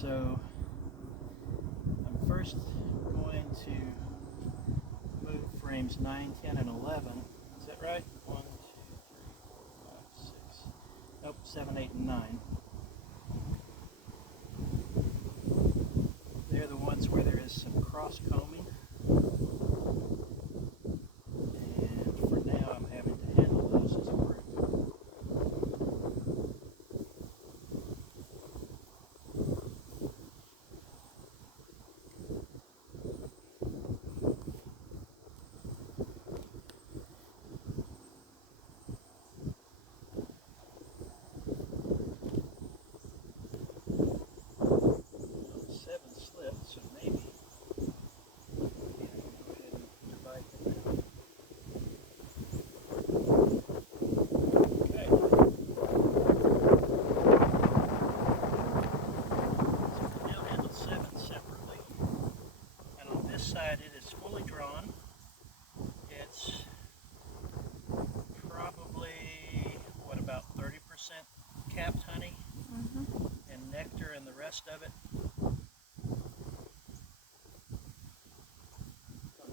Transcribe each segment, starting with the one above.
So I'm first going to move frames 9, 10, and 11. Is that right? 1, 2, 3, 4, 5, 6. Nope, 7, 8, and 9. They're the ones where there is some cross combing. And for now, I'm having to handle those as a group. So maybe go ahead and divide them out. Okay. So we now handle 7 separately. And on this side it is fully drawn. It's probably, what, about 30% capped honey and nectar and the rest of it.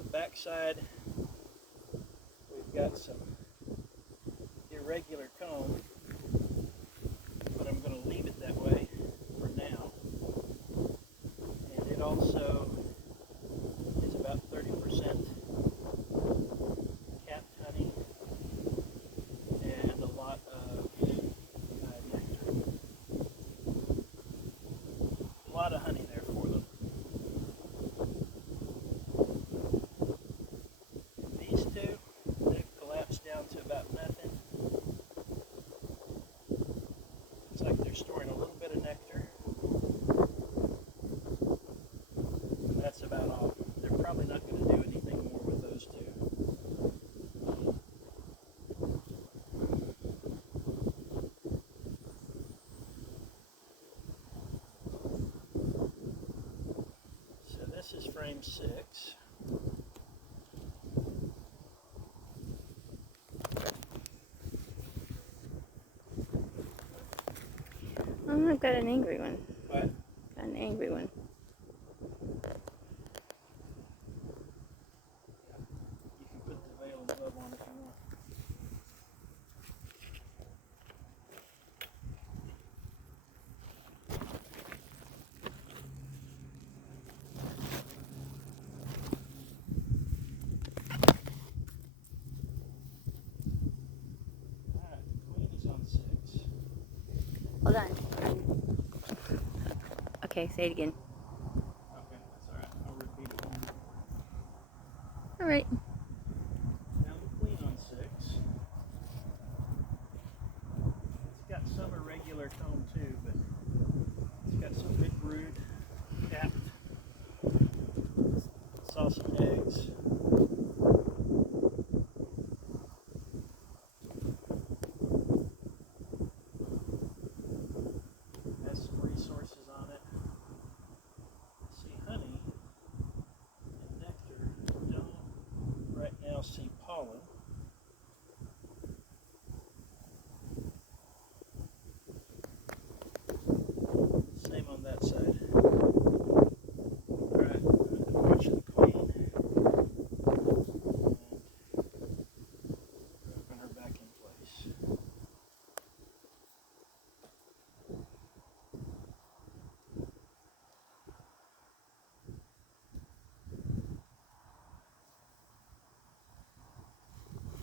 Back side, we've got some irregular comb, but I'm going to leave it that way for now. And it also is about 30% capped honey and a lot of nectar. A lot of honey there for them. These two, they've collapsed down to about nothing. Looks like they're storing a little bit of nectar. And that's about all. They're probably not going to do anything more with those two. So this is frame 6. Oh, I've got an angry one. What? Got an angry one. You can put the veil and glove on if you want. Alright, the queen is on 6. Hold on. Okay, say it again. Okay, that's alright. I'll repeat it one more. Alright. Now the queen on 6. It's got some irregular comb too, but it's got some big brood, capped. Saw some eggs. Has some resources on it. See honey and nectar. Don't right now see pollen. Same on that side. Alright, watch the queen. And dropping her back in place.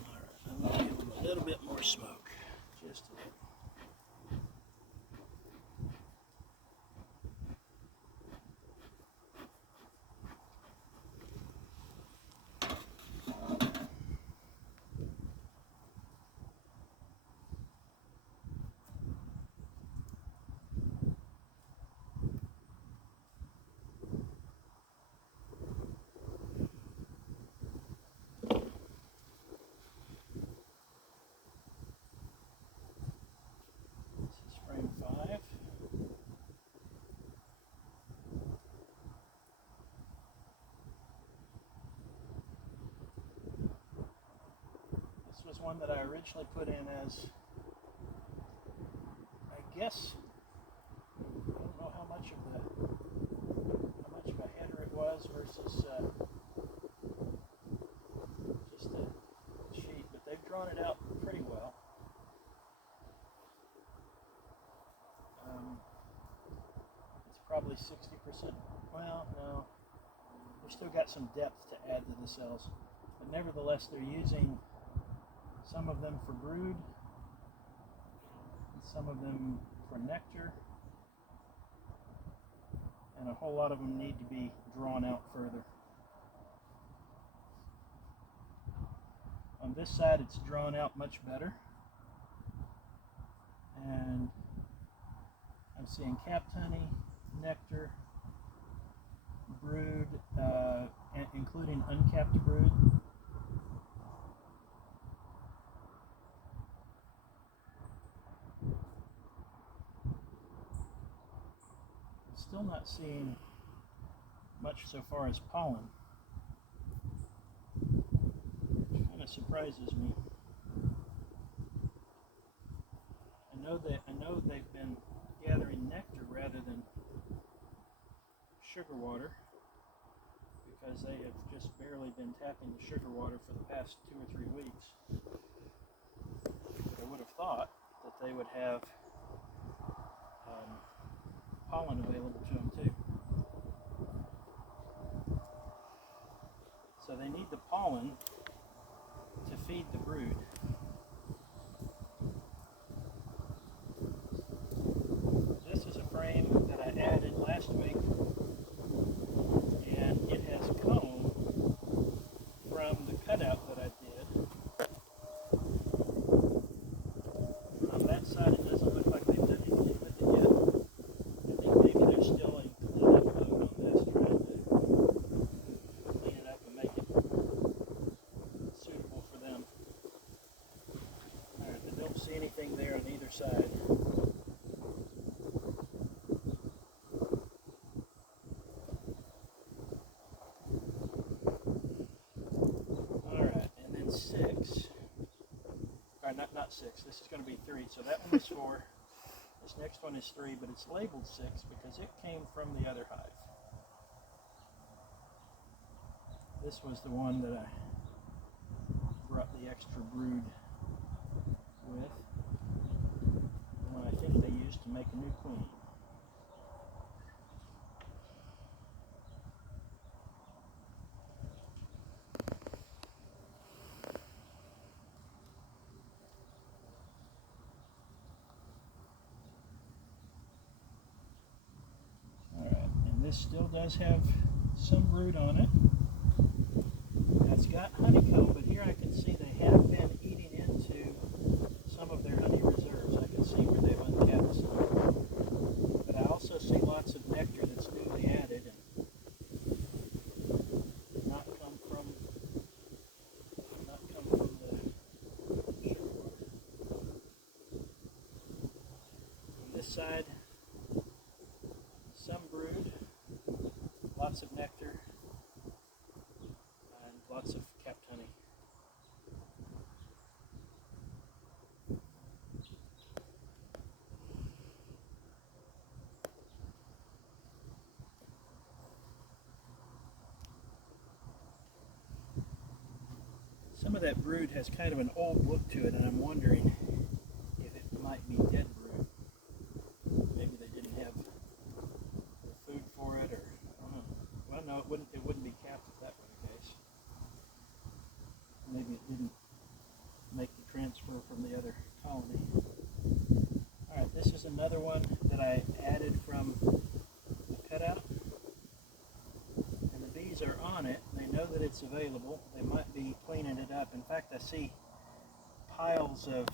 Alright, I'm going to give them a little bit more smoke. Just a little. Frame 5. This was one that I originally put in as, I guess, I don't know how much of the was versus just a sheet, but they've drawn it out pretty well. It's probably 60%. Well, no, they've still got some depth to add to the cells, but nevertheless, they're using some of them for brood, and some of them for nectar, and a whole lot of them need to be drawn out further. On this side, it's drawn out much better, and I'm seeing capped honey, nectar, brood, including uncapped brood. Still not seeing much so far as pollen, which kind of surprises me. I know they've been gathering nectar rather than sugar water, because they have just barely been tapping the sugar water for the past 2 or 3 weeks. I would have thought that they would have pollen available to them too. So they need the pollen to feed the brood. This is a frame that I added last week, and it has come from the cutout that I did. On that side, it doesn't look like they've done anything with it yet. I think maybe they're still in cleanup mode on this, trying to clean it up and make it suitable for them. Alright, I don't see anything there on either side. Alright, and then 6. Alright, not 6. This is going to be 3. So that one is 4. This next one is 3, but it's labeled 6 because it came from the other hive. This was the one that I brought the extra brood with, the one I think they used to make a new queen. This still does have some brood on it. It's got honeycomb, but here I can see they have been eating into some of their honey reserves. I can see where they've uncapped some. But I also see lots of nectar that's newly added and not come from the sugar water. On this side, some brood, lots of nectar, and lots of capped honey. Some of that brood has kind of an old look to it, and I'm wondering if it might be dead brood. Maybe they didn't have food for it, or I don't know. Well, no, it wouldn't be capped if that were the case. Maybe it didn't make the transfer from the other colony. All right, this is another one that I added from the cutout, and the bees are on it. They know that it's available. They might be cleaning it up. In fact, I see piles of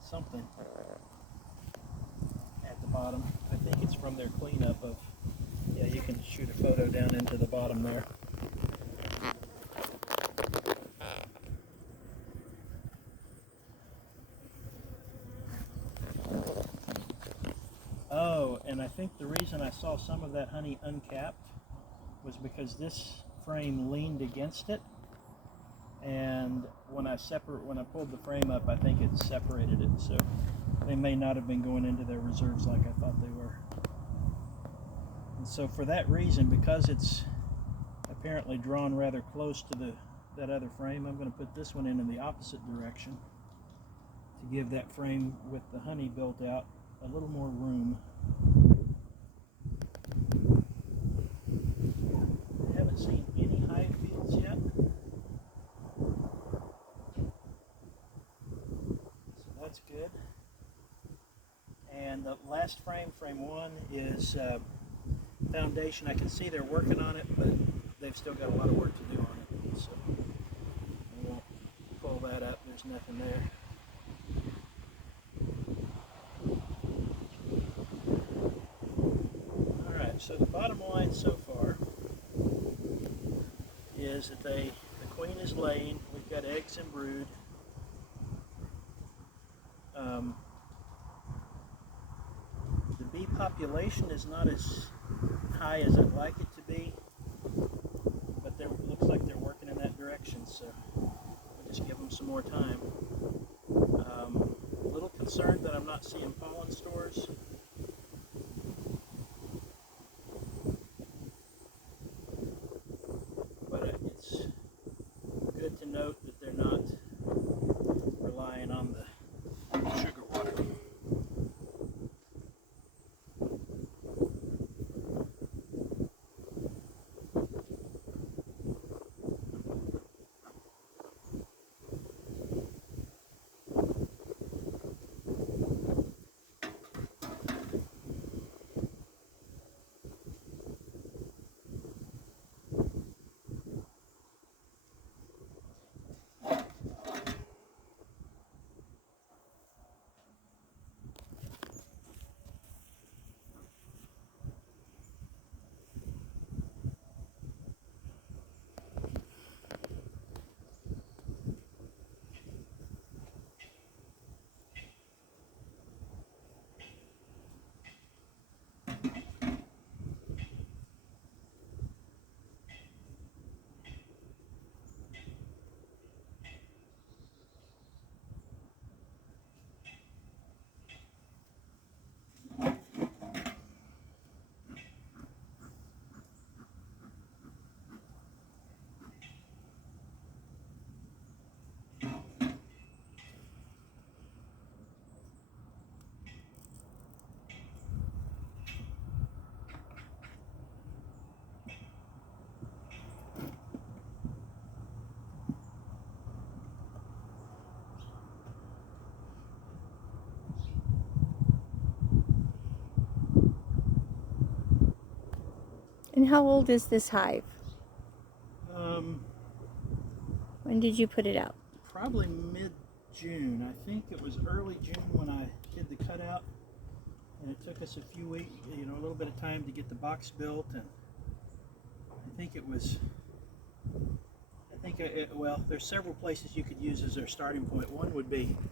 something at the bottom. I think it's from their cleanup of, yeah, you can shoot a photo down into the bottom there. Oh, and I think the reason I saw some of that honey uncapped was because this frame leaned against it, and when I pulled the frame up, I think it separated it, so they may not have been going into their reserves like I thought they were. And so for that reason, because it's apparently drawn rather close to that other frame, I'm going to put this one in the opposite direction to give that frame with the honey built out a little more room. I haven't seen any hive fields yet, so that's good. And the last frame, frame 1, is foundation. I can see they're working on it, but they've still got a lot of work to do on it, so I won't pull that up. There's nothing there. Alright, so the bottom line so far is that the queen is laying. We've got eggs and brood. The bee population is not as high as I'd like it to be, but it looks like they're working in that direction, so we'll just give them some more time. A little concerned that I'm not seeing pollen stores. But it's good to note that they're not relying on the sugar water. And how old is this hive? When did you put it out? Probably mid-June. I think it was early June when I did the cutout, and it took us a few weeks, a little bit of time to get the box built, and I think it was, well, there's several places you could use as their starting point. One would be